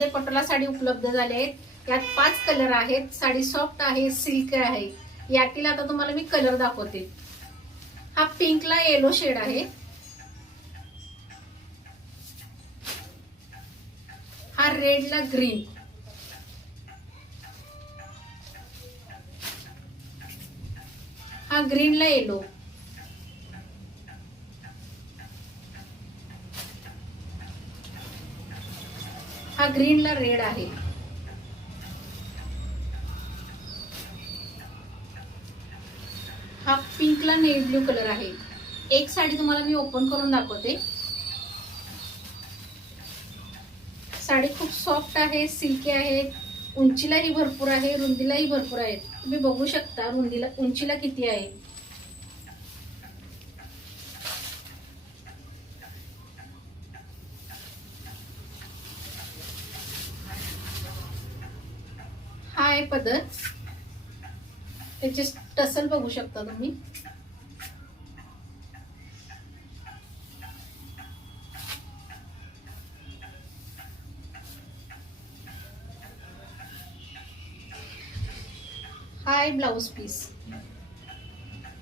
पटोला साडी उपलब्ध झाले आहेत। यात 5 कलर आहेत। साडी सॉफ्ट आहे, सिल्क आहे। यातील आता तुम्हाला मी कलर दाखवते। हा पिंकला येलो शेड आहे, हा रेडला ग्रीन, हा ग्रीनला येलो, हा ग्रीनला रेड आहे, हा पिंकला नेव्ही ब्लू कलर आहे। एक साडी तुम्हाला मी ओपन करून दाखवते। साडी खूप सॉफ्ट आहे, सिल्की आहे, उंचीलाही भरपूर आहे, रुंदीलाही भरपूर आहे। तुम्ही बघू शकता रुंदीला उंचीला किती आहे। हा आहे पदर, त्याचे टसल बघू शकता तुम्ही। हा आहे ब्लाउज पीस।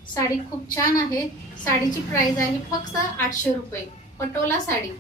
साडी खूप छान आहे। साडीची प्राइस आहे फक्त 800 रुपये। पटोला साडी।